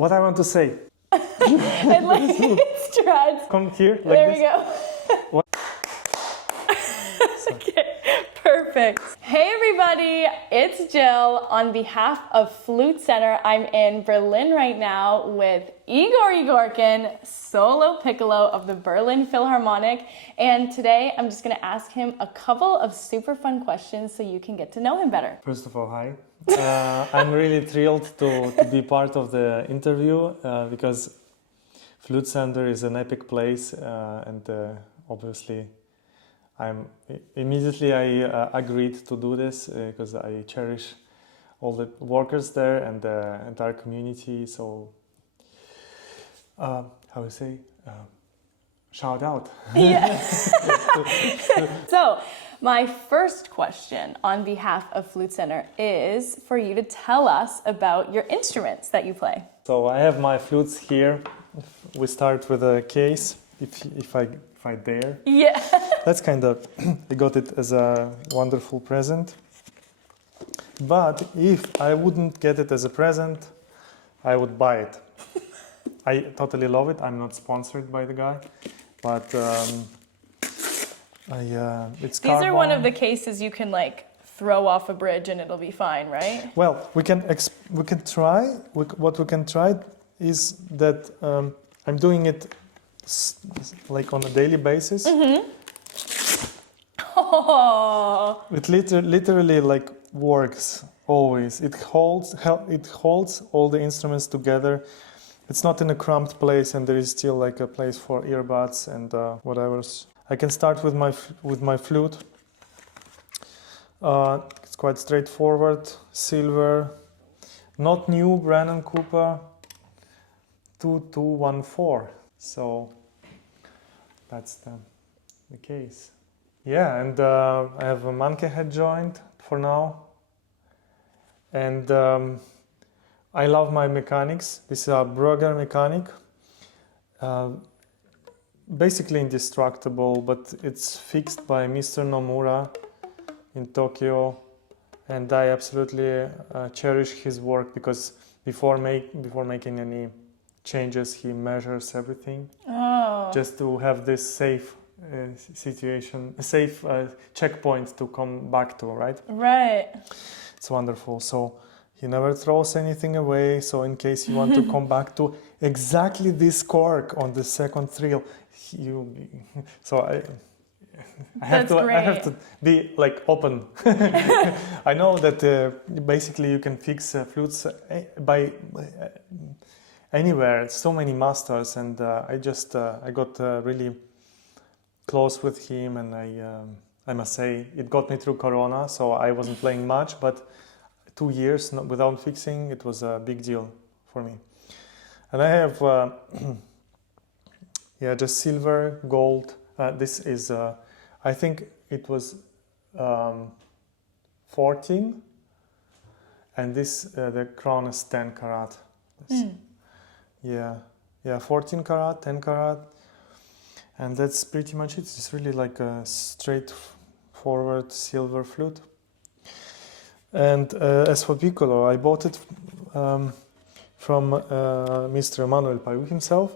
what I want to say. And like it's dreads. Come here, like There this. we go. What? Okay, perfect. Hey everybody, it's Jill. On behalf of Flute Center, I'm in Berlin right now with Egor Egorkin, solo piccolo of the Berlin Philharmonic. And today I'm just gonna ask him a couple of super fun questions so you can get to know him better. First of all, hi. I'm really thrilled to be part of the interview because Flute Center is an epic place and obviously I agreed to do this because I cherish all the workers there and the entire community. So, how do you say? Shout out. Yeah. So, my first question on behalf of Flute Center is for you to tell us about your instruments that you play. So I have my flutes here. We start with a case, if I dare. Yeah. That's kind of, I got it as a wonderful present. But if I wouldn't get it as a present, I would buy it. I totally love it. I'm not sponsored by the guy, but it's These are one carbon. of the cases you can like throw off a bridge and it'll be fine, right? Well, we can try. What we can try is that I'm doing it like on a daily basis. Mm-hmm. Oh. It literally like works always. It holds all the instruments together. It's not in a cramped place, and there is still like a place for earbuds and whatever. I can start with my flute. It's quite straightforward. Silver, not new, Brennan Cooper 2214. So that's the case. Yeah, and I have a monkey head joint for now. And I love my mechanics. This is a Brugger mechanic. Basically indestructible, but it's fixed by Mr. Nomura in Tokyo. And I absolutely cherish his work because before making any changes, he measures everything. Oh. Just to have this safe checkpoint to come back to, right? Right. It's wonderful. So he never throws anything away. So in case you want to come back to exactly this cork on the second thrill, I have to be like open. I know that basically you can fix flutes by anywhere. So many masters, and I got really close with him, and I must say it got me through Corona, so I wasn't playing much, but 2 years without fixing, it was a big deal for me. And I have just silver, gold. This is I think it was 14, and this the crown is 10 karat. Yeah, 14 karat, 10 karat. And that's pretty much it. It's really like a straightforward silver flute. And as for Piccolo, I bought it from Mr. Emanuel Paiu himself.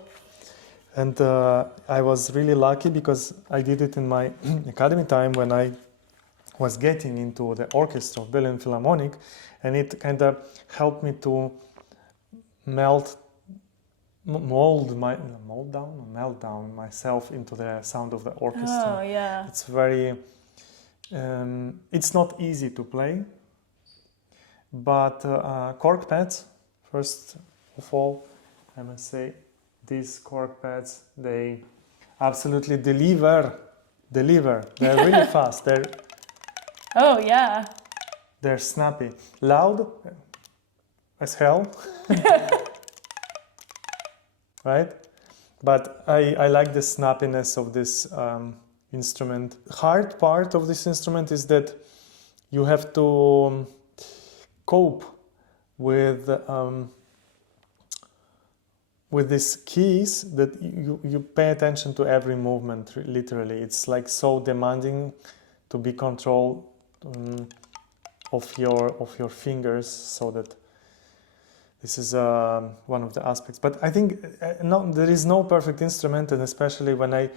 And I was really lucky because I did it in my academy time when I was getting into the orchestra of Berlin Philharmonic. And it kind of helped me to melt down myself into the sound of the orchestra. Oh, yeah. It's very, it's not easy to play, but cork pads, first of all, I must say, these cork pads, they absolutely deliver. They're really fast. Oh, yeah. They're snappy, loud as hell. Right? But I like the snappiness of this instrument. Hard part of this instrument is that you have to cope with these keys that you pay attention to every movement, literally. It's like so demanding to be control of your fingers, so that This is one of the aspects. But I think there is no perfect instrument, and especially when I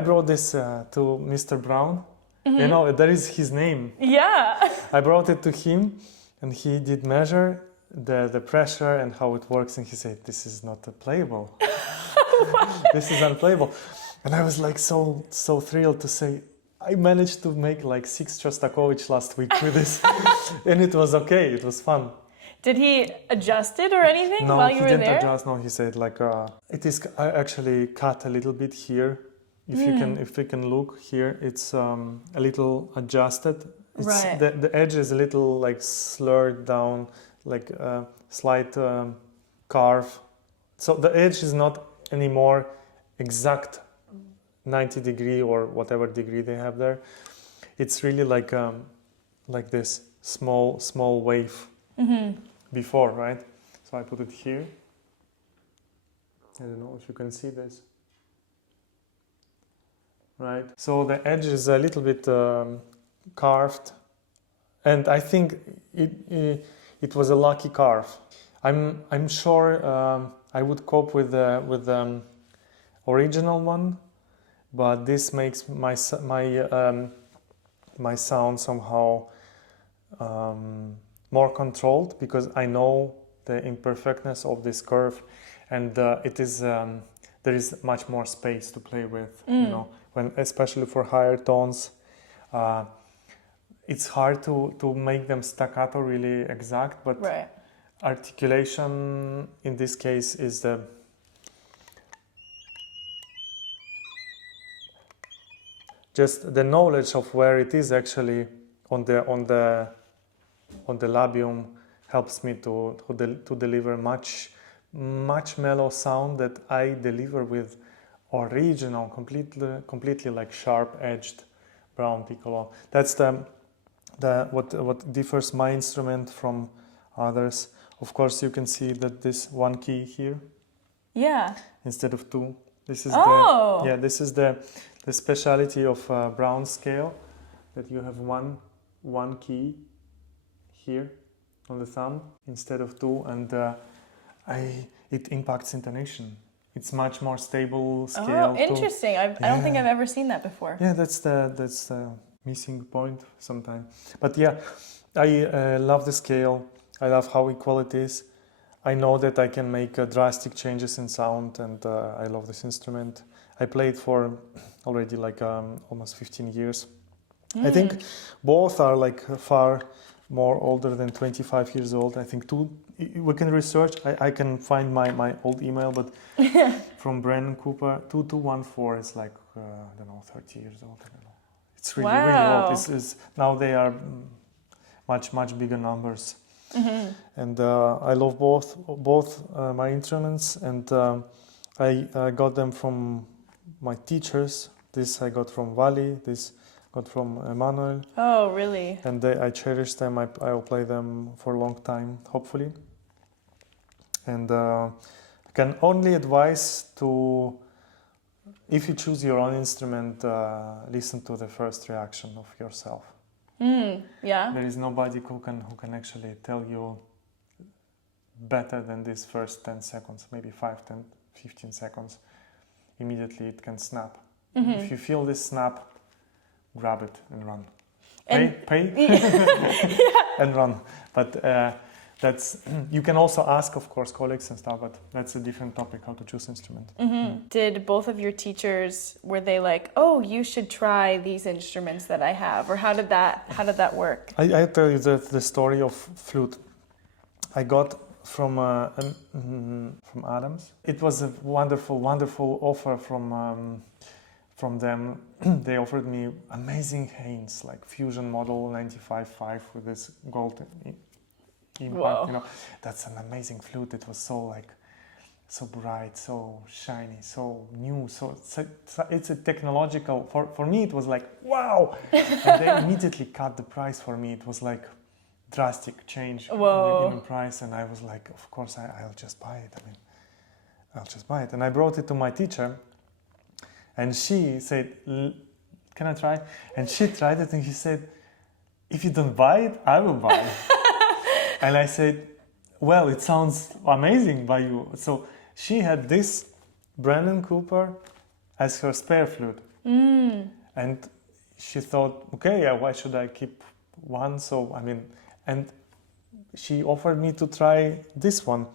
brought this to Mr. Brown. You know, there is his name. Yeah. I brought it to him, and he did measure the pressure and how it works, and he said, "This is not playable. This is unplayable." And I was like so thrilled to say, I managed to make like 6 Shostakovich last week with this, and it was okay. It was fun. Did he adjust it or anything while you were there? No, he didn't adjust. No, he said like it is actually cut a little bit here. If you can look here, it's a little adjusted. It's, right. The edge is a little like slurred down, like a slight carve. So the edge is not anymore exact 90 degree or whatever degree they have there. It's really like this small wave before, right? So I put it here. I don't know if you can see this. Right. So the edge is a little bit carved, and I think it was a lucky carve. I'm sure I would cope with the original one, but this makes my sound somehow more controlled, because I know the imperfectness of this curve, and it is there is much more space to play with. You know, when especially for higher tones, it's hard to make them staccato really exact, but right. Articulation in this case is just the knowledge of where it is actually on the labium helps me to deliver much mellow sound that I deliver with original, completely like sharp edged brown piccolo. That's what differs my instrument from others. Of course, you can see that this one key here, instead of 2. This is this is the speciality of Brown scale, that you have one key here on the thumb instead of 2, and it impacts intonation. It's much more stable scale. Oh, interesting. I don't think I've ever seen that before. Yeah, that's the missing point sometimes. But yeah, I love the scale. I love how equal it is. I know that I can make drastic changes in sound, and I love this instrument. I played for already like almost 15 years. I think both are like far more older than 25 years old. I think we can research. I can find my old email, but from Brennan Cooper, 2214 is like, I don't know, 30 years old. I don't know. It's really old. Now they are much bigger numbers. And I love both my instruments, and I got them from my teachers. This I got from Vali, this got from Emmanuel. Oh, really? And I cherish them. I will play them for a long time, hopefully. And I can only advise to, if you choose your own instrument, listen to the first reaction of yourself. Yeah. There is nobody who can actually tell you better than this first 10 seconds, maybe 5, 10, 15 seconds. Immediately it can snap. If you feel this snap, grab it and run. Pay and run. But that's you can also ask, of course, colleagues and stuff, but that's a different topic, how to choose instrument. Did both of your teachers, were they like, oh, you should try these instruments that I have, or how did that work? I tell you the story of flute. I got from Adams. It was a wonderful offer from them. They offered me amazing Haynes, like Fusion model 95.5 with this gold impact. Whoa. You know, that's an amazing flute. It was so bright, so shiny, so new. So it's a technological. For me, it was like wow. And they immediately cut the price for me. It was like drastic change in price, and I was like, of course, I'll just buy it. I'll just buy it. And I brought it to my teacher, and she said, can I try? And she tried it, and she said, if you don't buy it, I will buy it. And I said, well, it sounds amazing by you. So she had this Brandon Cooper as her spare flute. And she thought, okay, yeah, why should I keep one? So, I mean, and she offered me to try this one.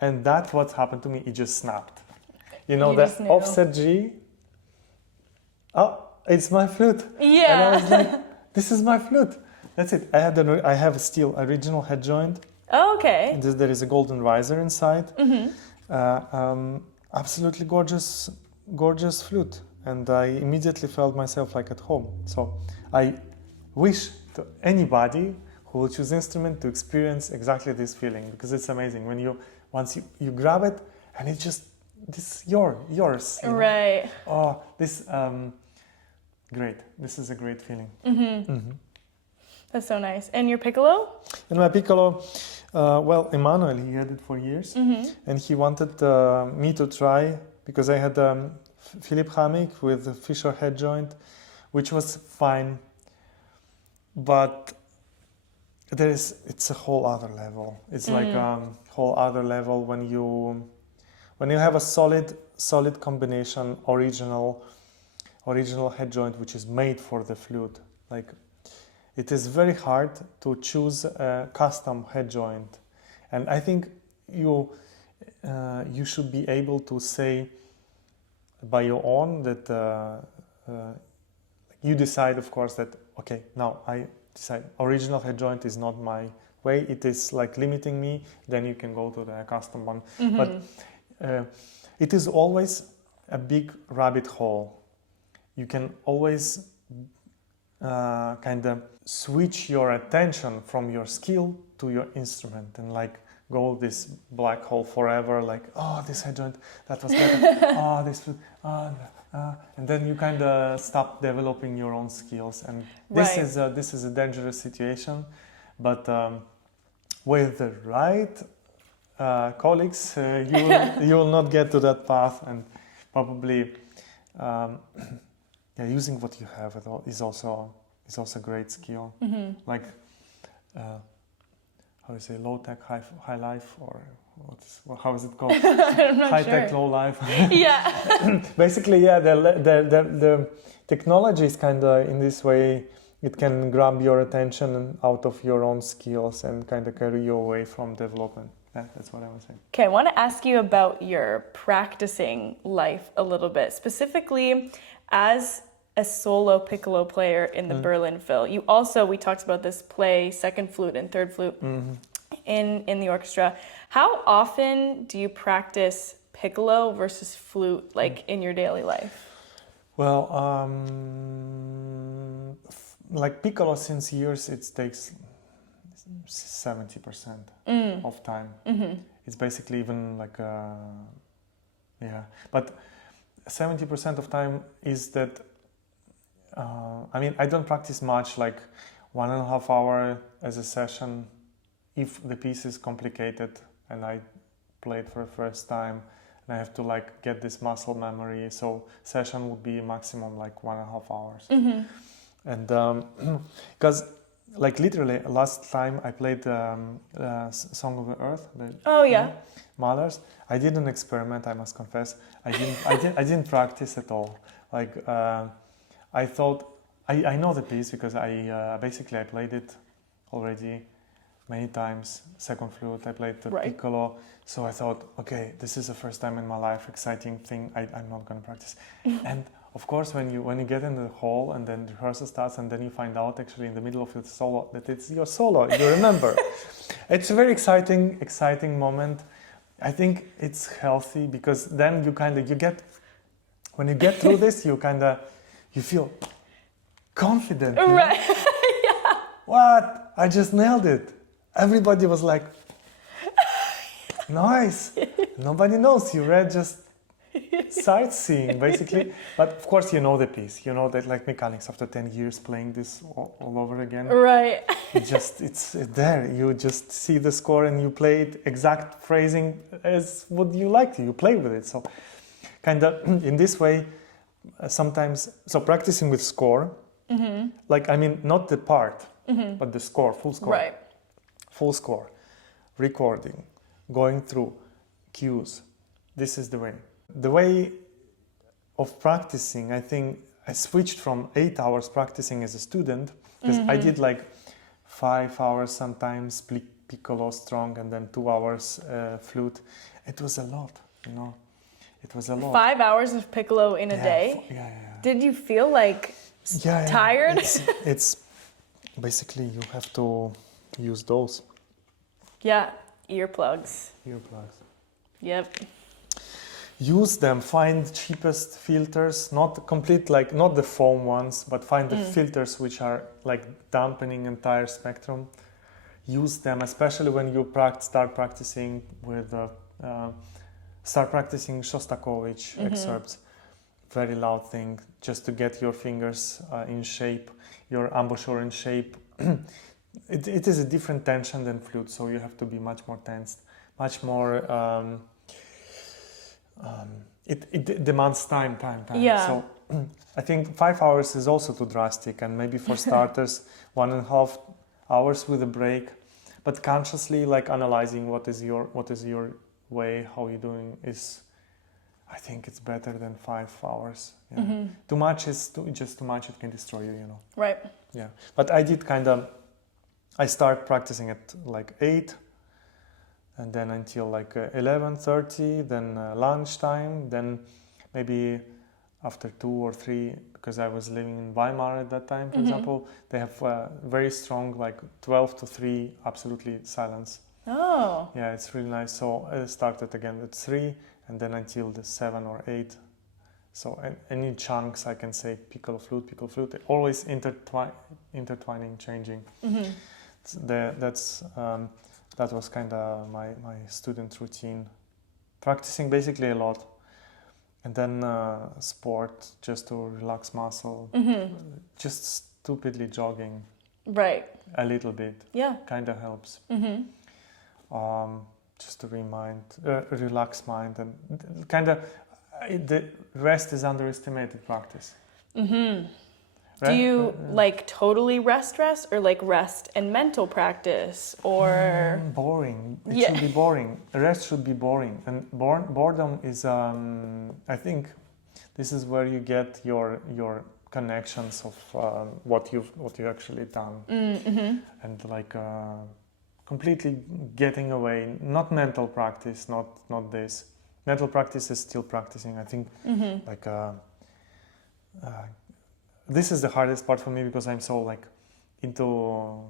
And that's what happened to me. It just snapped. You know, You the just knew. offset G. Oh, it's my flute. Yeah. And I was like, this is my flute. That's it. I have a steel original head joint. Oh, okay. And there is a golden riser inside. Absolutely gorgeous, gorgeous flute. And I immediately felt myself like at home. So I wish to anybody who will choose instrument to experience exactly this feeling, because it's amazing when once you grab it and it just this yours. You know? Right. Oh, this great. This is a great feeling. That's so nice. And your piccolo? And my piccolo, well, Emmanuel, he had it for years, and he wanted me to try, because I had Philip Hammock with a Fisher head joint, which was fine, but it's a whole other level. It's like a whole other level when you have a solid combination, original head joint, which is made for the flute. Like, it is very hard to choose a custom head joint, and I think you should be able to say by your own that you decide, of course, that okay, now I decide original head joint is not my way. It is like limiting me. Then you can go to the custom one, but it is always a big rabbit hole. You can always kind of switch your attention from your skill to your instrument and like go this black hole forever, like, oh, this head joint, that was better, oh, this, and then you kind of stop developing your own skills, and this is a dangerous situation, but with the right colleagues, you will not get to that path, and probably using what you have is also a great skill. Like how do you say, low tech, high life, or how is it called? I'm not High sure. tech, low life. Yeah. Basically, yeah, the technology is kind of in this way. It can grab your attention out of your own skills and kind of carry you away from development. Yeah, that's what I was saying. Okay, I want to ask you about your practicing life a little bit, specifically as a solo piccolo player in the Berlin Phil. You also, we talked about this, play second flute and third flute in the orchestra. How often do you practice piccolo versus flute, like in your daily life? Well, like piccolo, since years, it takes 70% of time. It's basically even like but 70% of time is that I mean, I don't practice much, like 1.5 hours as a session if the piece is complicated and I play it for the first time and I have to like get this muscle memory, so session would be maximum like 1.5 hours. And because like literally last time I played Song of the Earth, Mahler's, I didn't experiment, I must confess. I didn't practice at all. Like I thought I know the piece because I played it already many times. Second flute, I played the Piccolo, so I thought, okay, this is the first time in my life, exciting thing. I'm not gonna practice. And of course, when you get in the hall and then the rehearsal starts, and then you find out actually in the middle of your solo that it's your solo. You remember, it's a very exciting moment. I think it's healthy because then when you get through this, you feel confident. Right. Yeah. What? I just nailed it. Everybody was like, nice. Nobody knows. You read just sightseeing, basically. But of course, you know the piece. You know that, like mechanics, after 10 years playing this all over again. Right. It's there. You just see the score and you play it exact phrasing as what you like to. You play with it. So kind of in this way, sometimes, so practicing with score, like, I mean, not the part, but the score, full score. Right. Full score. recording, going through cues. This is the way. The way of practicing, I think I switched from 8 hours practicing as a student, because I did like 5 hours sometimes Piccolo strong, and then 2 hours flute. It was a lot, you know. It was a lot. 5 hours of Piccolo in a day? Yeah. Did you feel like tired? It's basically you have to use those. Yeah, earplugs. Yep. Use them, find cheapest filters, not complete, like not the foam ones, but find the filters which are like dampening entire spectrum. Use them, especially when you start practicing with Shostakovich excerpts. Very loud thing, just to get your fingers in shape, your embouchure in shape. It is a different tension than flute, so you have to be much more tensed, much more. It demands time. Yeah. So I think 5 hours is also too drastic, and maybe for starters 1.5 hours with a break, but consciously like analyzing what is your way, how you're doing is, I think it's better than 5 hours. Yeah. Too much is just too much. It can destroy you, you know. Right. Yeah. But I did I start practicing at like 8, and then until like 11:30, then lunchtime, then maybe after 2 or 3, because I was living in Weimar at that time, for example, they have very strong, like 12 to 3, absolutely silence. Oh. Yeah, it's really nice. So I started again at 3, and then until the 7 or 8. So any chunks, I can say piccolo flute, always intertwining, changing. That was kind of my student routine, practicing basically a lot, and then sport just to relax muscle, just stupidly jogging, right, a little bit, kind of helps, just to relax mind, and kind of the rest is underestimated practice. Do you like totally rest, or like rest and mental practice, or boring? It should be boring. Rest should be boring, and boredom is. I think this is where you get your connections of what you actually done, and like completely getting away. Not mental practice. Not this. Mental practice is still practicing. I think like. This is the hardest part for me, because I'm so like into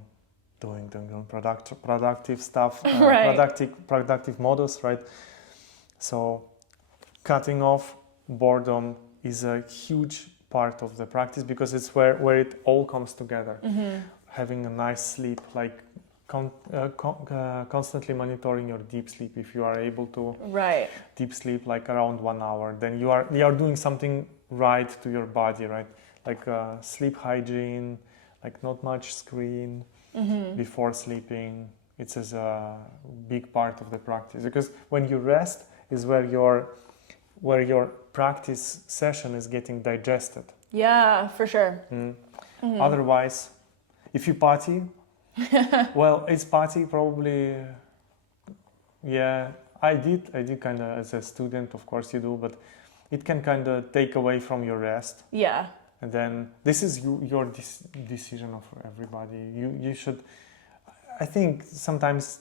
doing productive stuff, productive modus, right? So cutting off boredom is a huge part of the practice, because it's where it all comes together. Having a nice sleep, like constantly monitoring your deep sleep. If you are able to deep sleep like around 1 hour, then you are doing something right to your body, right? Like sleep hygiene, like not much screen before sleeping. It's a big part of the practice, because when you rest is where your practice session is getting digested. Yeah, for sure. Otherwise, if you party, well, it's party probably. Yeah, I did kind of as a student, of course you do, but it can kind of take away from your rest. Yeah. And then this is your decision of everybody. You should. I think sometimes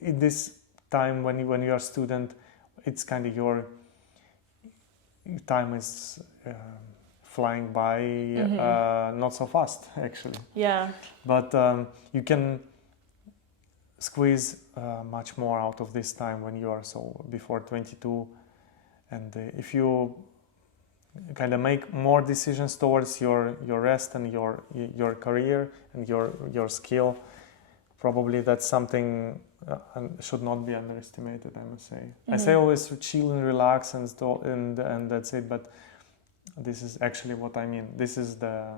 in this time when you are a student, it's kind of your time is flying by, not so fast actually. Yeah. But you can squeeze much more out of this time when you are before 22, and if you kind of make more decisions towards your rest and your career and your skill, probably that's something should not be underestimated, I must say. I say always to chill and relax and that's it, but this is actually what I mean. This is the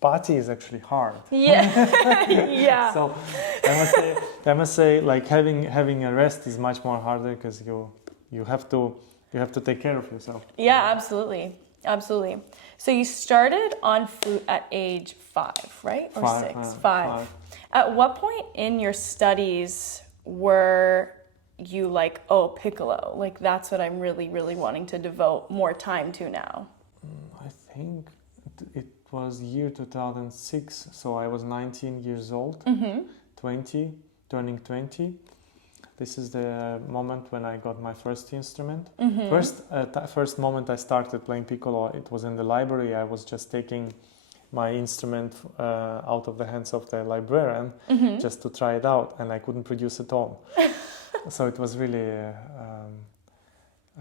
party is actually hard. Yeah. Yeah. So I must say like having a rest is much more harder, because you have to take care of yourself. Yeah, absolutely. Absolutely. So you started on flute at age 5, right? Or 6? 5. At what point in your studies were you like, oh, piccolo, like that's what I'm really, really wanting to devote more time to now? I think it was year 2006, so I was 19 years old, 20, turning 20. This is the moment when I got my first instrument. First moment I started playing piccolo, it was in the library. I was just taking my instrument out of the hands of the librarian just to try it out, and I couldn't produce a tone. So it was really, I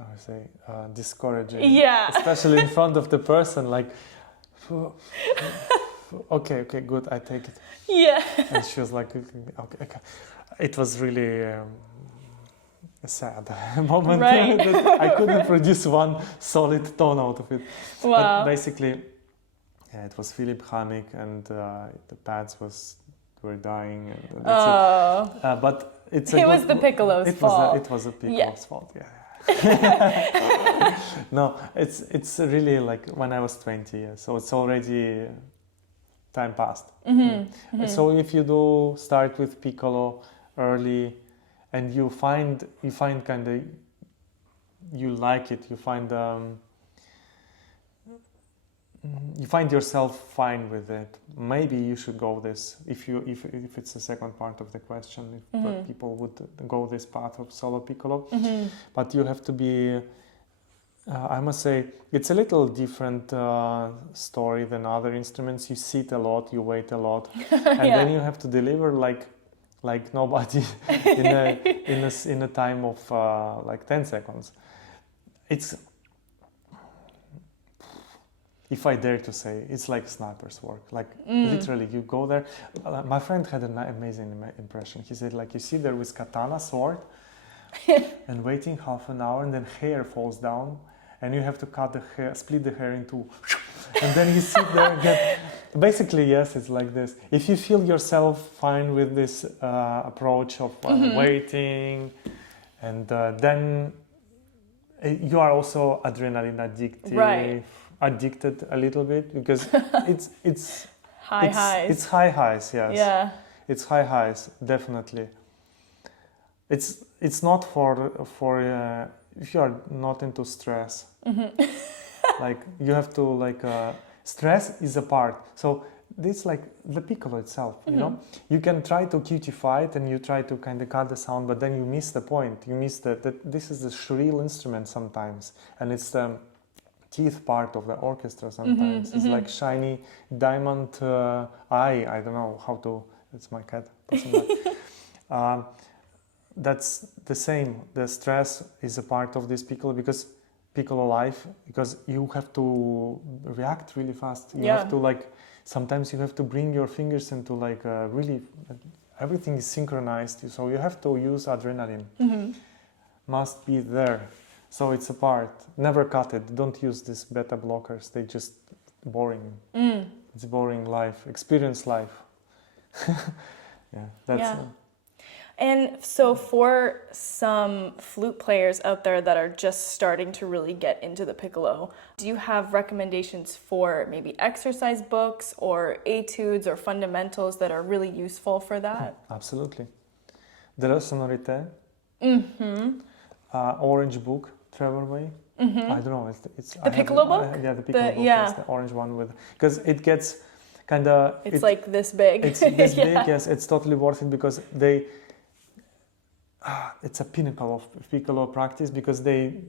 would say, discouraging. Yeah. Especially in front of the person, like, okay, good, I take it. Yeah. And she was like, okay. It was really a sad moment that I couldn't produce one solid tone out of it. Wow. But basically, yeah, it was Philharmonic, and the pads were dying. And that's it. But it was the Piccolo's fault. It was a Piccolo's fault. Yeah. No, it's really like when I was 20, so it's already time passed. So if you do start with piccolo early, and you find kind of you like it, you find yourself fine with it, maybe you should go this. If it's the second part of the question, if people would go this path of solo piccolo, but you have to be. I must say it's a little different story than other instruments. You sit a lot, you wait a lot, and then you have to deliver like nobody in a time of like 10 seconds. It's, if I dare to say, it's like sniper's work. Like literally, you go there. My friend had an amazing impression. He said, like, you sit there with katana sword and waiting half an hour, and then hair falls down, and you have to cut the hair, split the hair into, and then you sit there again. Basically, yes, it's like this. If you feel yourself fine with this approach of waiting, and then you are also adrenaline addicted a little bit, because it's highs. It's high highs, yes. Yeah. It's high highs, definitely. It's not for if you are not into stress. Like you have to stress is a part. So this like the piccolo itself, you know, you can try to cutify it and you try to kind of cut the sound, but then you miss the point. You miss that this is the shrill instrument sometimes, and it's the teeth part of the orchestra sometimes. It's like shiny diamond eye. I don't know how to. It's my cat. That's the same. The stress is a part of this piccolo, because piccolo life, because you have to react really fast. You have to sometimes you have to bring your fingers into really, everything is synchronized. So you have to use adrenaline. Must be there. So it's a part. Never cut it. Don't use these beta blockers. They just boring. It's boring life. Experience life. That's it. And so for some flute players out there that are just starting to really get into the piccolo, do you have recommendations for maybe exercise books or etudes or fundamentals that are really useful for that? Absolutely. De la Sonorité, Orange book, Trevor Way. I don't know. It's the piccolo book? Yeah, the piccolo book. Yes, the orange one with, because it gets kind of. It's like this big. It's this big. Yes, it's totally worth it, because they. It's a pinnacle of piccolo practice, because they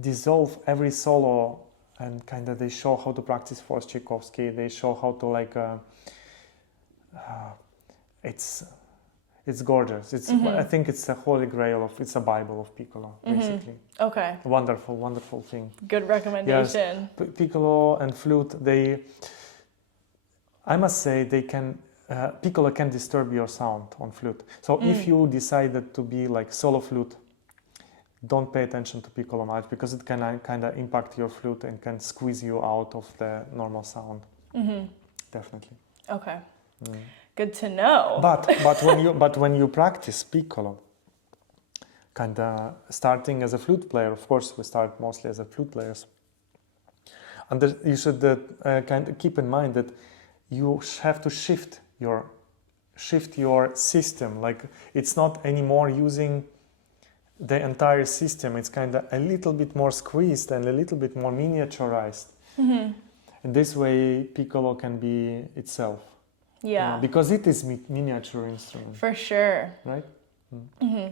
dissolve every solo, and kind of they show how to practice for Tchaikovsky. They show how to it's gorgeous. It's I think it's a holy grail it's a Bible of piccolo, basically. Okay. Wonderful thing. Good recommendation. Yes, piccolo and flute. I must say they can. Piccolo can disturb your sound on flute. So if you decided to be like solo flute, don't pay attention to piccolo much, because it can kind of impact your flute and can squeeze you out of the normal sound. Definitely. Okay. Good to know. But when you practice piccolo, kind of starting as a flute player, of course we start mostly as a flute players, and you should kind of keep in mind that you have to shift your shift your system. Like it's not anymore using the entire system. It's kind of a little bit more squeezed and a little bit more miniaturized. Mm-hmm. And this way, Piccolo can be itself. Yeah. Because it is miniature instrument. For sure. Right? Mm-hmm.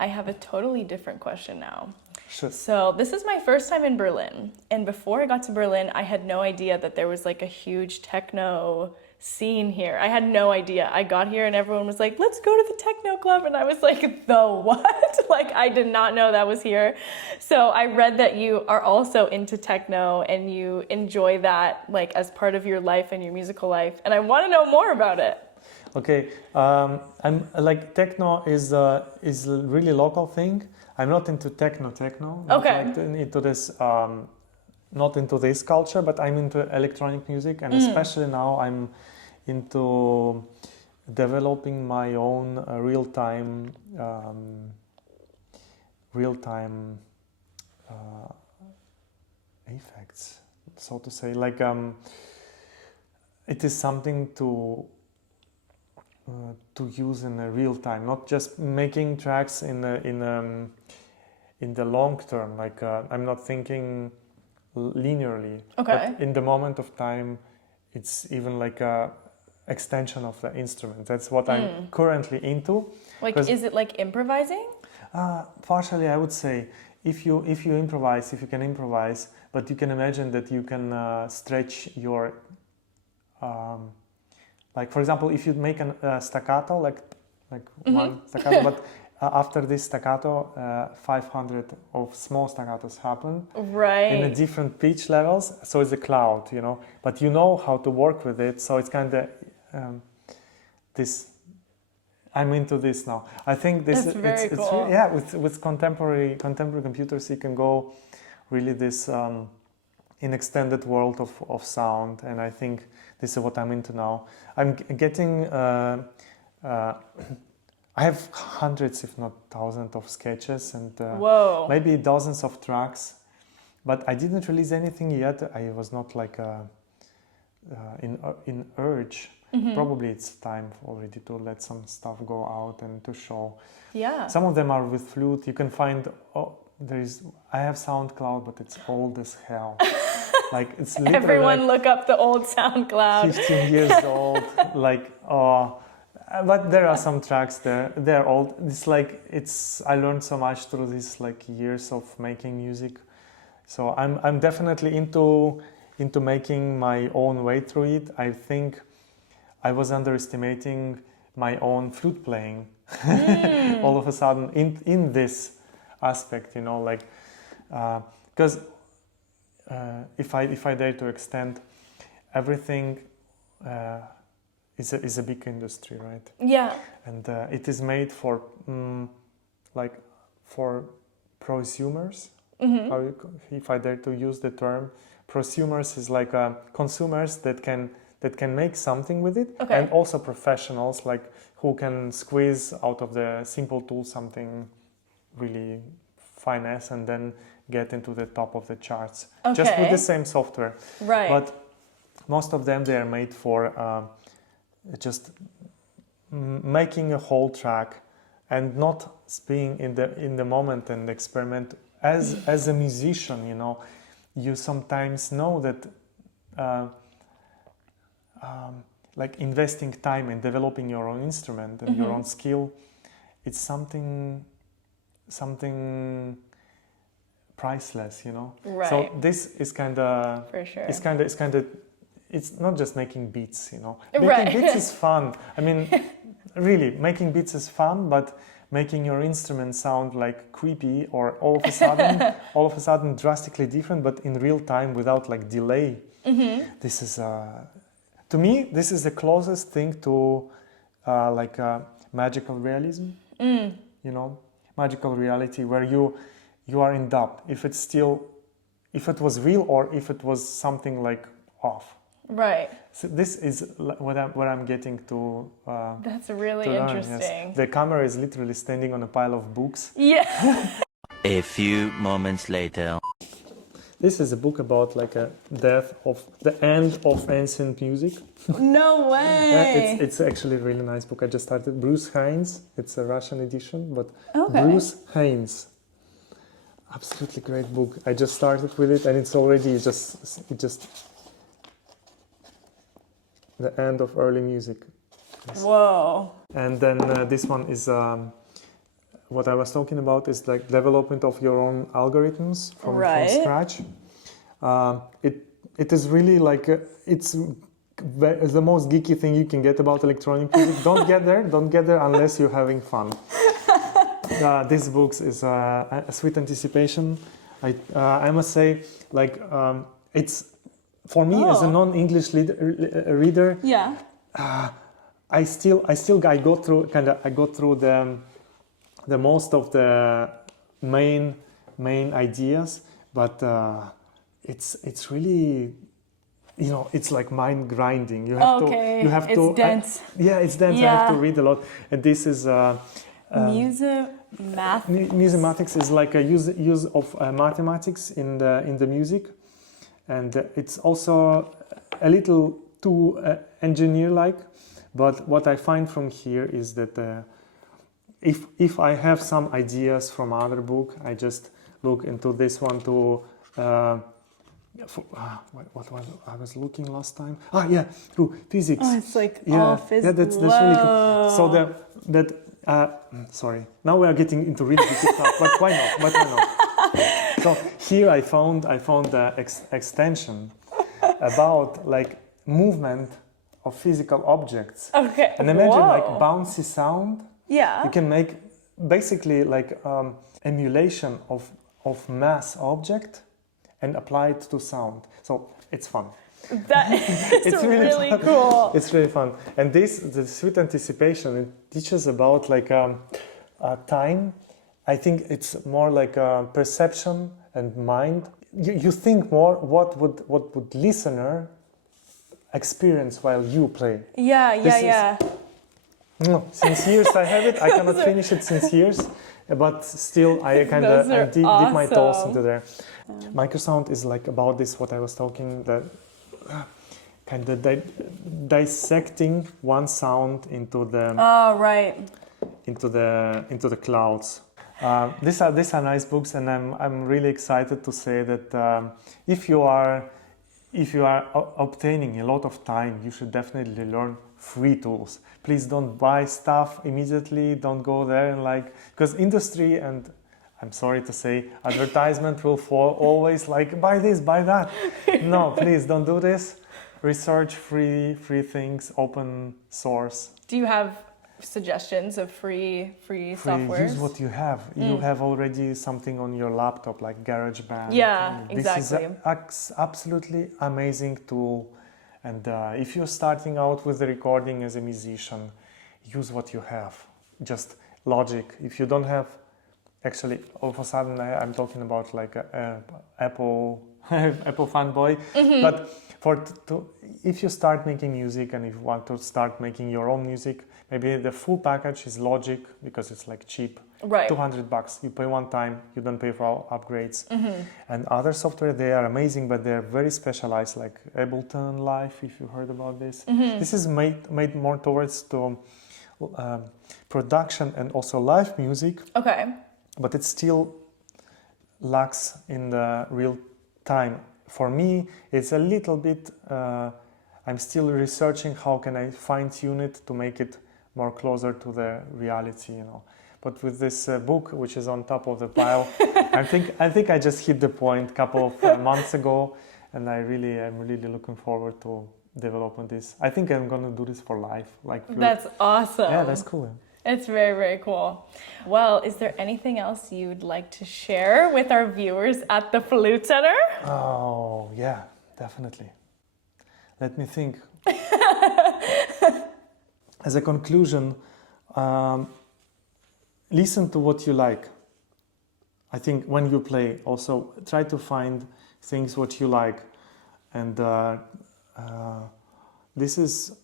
I have a totally different question now. Sure. So this is my first time in Berlin. And before I got to Berlin, I had no idea that there was like a huge techno scene here. I had no idea. I got here and everyone was like, let's go to the techno club. And I was like, the what? Like, I did not know that was here. So I read that you are also into techno and you enjoy that like as part of your life and your musical life. And I want to know more about it. Okay, I'm like techno is a really local thing. I'm not into techno. Not okay. Like into this, not into this culture, but I'm into electronic music, and especially now I'm into developing my own real-time effects, so to say. Like it is something to use in a real time, not just making tracks in the long term. Like I'm not thinking linearly. Okay. But in the moment of time, it's even like a extension of the instrument. That's what I'm currently into. Like, is it like improvising? Partially, I would say. If you improvise, if you can improvise, but you can imagine that you can stretch your like, for example, if you make a staccato, like one staccato, but after this staccato, 500 of small staccatos happen right. in a different pitch levels. So it's a cloud, you know, but you know how to work with it. So it's kind of this. I'm into this now. I think this That's very cool. it's really, yeah, with contemporary computers, you can go really this in extended world of sound, and I think this is what I'm into now. I'm getting I have hundreds, if not thousands, of sketches and maybe dozens of tracks, but I didn't release anything yet. I was not like in urge. Probably it's time already to let some stuff go out and to show. Yeah. Some of them are with Flute. You can find. I have SoundCloud, but it's old as hell. Like it's literally everyone like look up the old SoundCloud. 15 years old. Like but there are some tracks there. They're old. It's like I learned so much through these like years of making music. So I'm definitely into making my own way through it. I think I was underestimating my own flute playing all of a sudden in this aspect, you know, like because if I dare to extend, everything is a big industry, right? Yeah. And it is made for like for prosumers. If I dare to use the term, prosumers is like consumers that can make something with it, and also professionals like who can squeeze out of the simple tool something really finesse and then get into the top of the charts just with the same software. Right. But most of them, they are made for just making a whole track and not being in the moment and experiment. As a musician, you know, you sometimes know that like investing time in developing your own instrument and your own skill, it's something priceless, you know. Right. So this is kind of for sure. It's not just making beats, you know. Making beats is fun. I mean, really, making beats is fun, but making your instrument sound like creepy or all of a sudden drastically different, but in real time without like delay. This is to me, this is the closest thing to like magical realism. You know, magical reality where you are in doubt if it was real or if it was something like off. Right. So this is what I'm getting to. That's really to learn, interesting. Yes. The camera is literally standing on a pile of books. Yeah. A few moments later. This is a book about like a death of the end of ancient music. No way. It's actually a really nice book. I just started. Bruce Hines. It's a Russian edition, but Okay. Bruce Hines. Absolutely great book. I just started with it, and it's already just the end of early music. Yes. Whoa. And then this one is what I was talking about is like development of your own algorithms from scratch. It is really like it's the most geeky thing you can get about electronic music. Don't get there unless you're having fun. This book is a sweet anticipation. I must say, like it's for me as a non-English reader. Yeah. I go through the most of the main ideas, but it's really, you know, it's like mind grinding. You have to. It's dense. It's dense. Yeah. I have to read a lot, and this is. Numismatics is like a use of mathematics in the music, and it's also a little too engineer-like. But what I find from here is that if I have some ideas from other book, I just look into this one to. What was I was looking last time? To physics. Oh, it's like all physics. Yeah, that's really cool. So sorry. Now we are getting into really deep stuff, but why not? So here I found the extension about like movement of physical objects. Okay. And imagine like bouncy sound. Yeah. You can make basically like emulation of mass object and apply it to sound. So it's fun. It's really cool. It's really fun. And the sweet anticipation, it teaches about like time. I think it's more like perception and mind. You think more what would listener experience while you play. Since years I have it. I cannot finish it since years, but still I kind of dip my toes into there. Microsound is like about this, what I was talking, that kind of dissecting one sound into the into the clouds. These are nice books, and I'm really excited to say that if you are obtaining a lot of time, you should definitely learn free tools. Please don't buy stuff immediately. Don't go there and because industry and I'm sorry to say, advertisement will fall always like buy this, buy that. No, please don't do this. Research free things, open source. Do you have suggestions of free software? Use what you have. You have already something on your laptop like GarageBand. Yeah, exactly. This is an absolutely amazing tool. And if you're starting out with the recording as a musician, use what you have. Just Logic. If you don't have, actually, all of a sudden I'm talking about like a Apple fanboy. Mm-hmm. But if you start making music and if you want to start making your own music, maybe the full package is Logic because it's like cheap. Right. $200. You pay one time, you don't pay for all upgrades. Mm-hmm. And other software, they are amazing, but they're very specialized, like Ableton Live, if you heard about this. Mm-hmm. This is made more towards production and also live music. Okay. But it still lacks in the real time. For me, it's a little bit, I'm still researching how can I fine-tune it to make it more closer to the reality, you know. But with this book, which is on top of the pile, I think I just hit the point a couple of months ago, and I'm really looking forward to developing this. I think I'm gonna do this for life. That's awesome. Yeah, that's cool. It's very, very cool. Well, is there anything else you'd like to share with our viewers at the Flute Center? Oh, yeah, definitely. Let me think. As a conclusion, listen to what you like. I think when you play, also try to find things what you like. And this is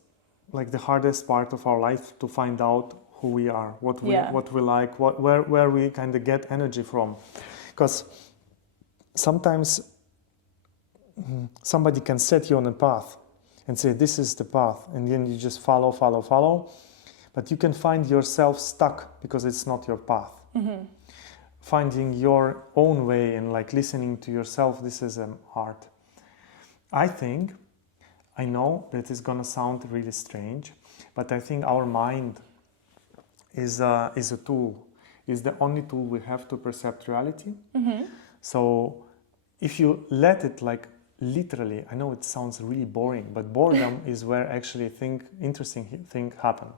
like the hardest part of our life, to find out who we are, what we like, where we kind of get energy from. Because sometimes somebody can set you on a path and say, this is the path. And then you just follow, follow, follow. But you can find yourself stuck because it's not your path. Finding your own way and like listening to yourself, this is an art. I know that it's gonna sound really strange, but I think our mind is a tool, is the only tool we have to perceive reality. So if you let it like literally, I know it sounds really boring, but boredom is where actually interesting thing happen.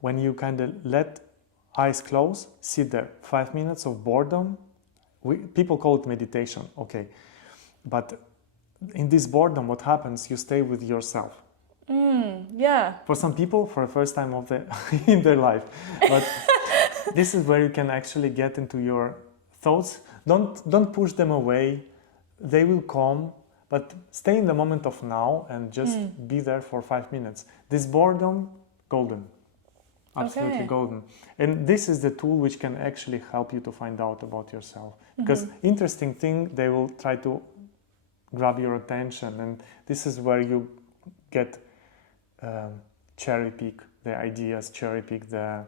When you kind of let eyes close, sit there, 5 minutes of boredom, people call it meditation, okay. But in this boredom, what happens, you stay with yourself. Yeah. For some people, for the first time in their life. But this is where you can actually get into your thoughts. Don't push them away. They will come, but stay in the moment of now and just be there for 5 minutes. This boredom, golden. Absolutely golden. And this is the tool which can actually help you to find out about yourself. Because interesting thing, they will try to grab your attention, and this is where you get cherry pick the ideas, cherry pick the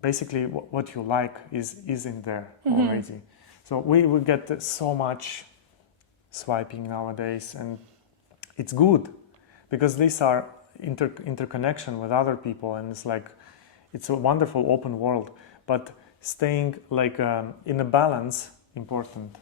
basically what you like is in there already. So we get so much swiping nowadays, and it's good because these are interconnection with other people, and it's a wonderful open world, but staying like in a balance important.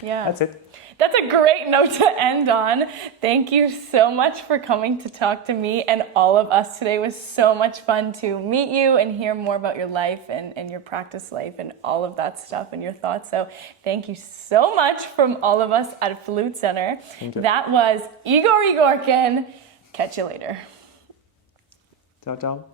Yeah. That's it. That's a great note to end on. Thank you so much for coming to talk to me and all of us today. It was so much fun to meet you and hear more about your life and your practice life and all of that stuff and your thoughts. So thank you so much from all of us at Flute Center. Thank you. That was Egor Egorkin. Catch you later. Ciao, ciao.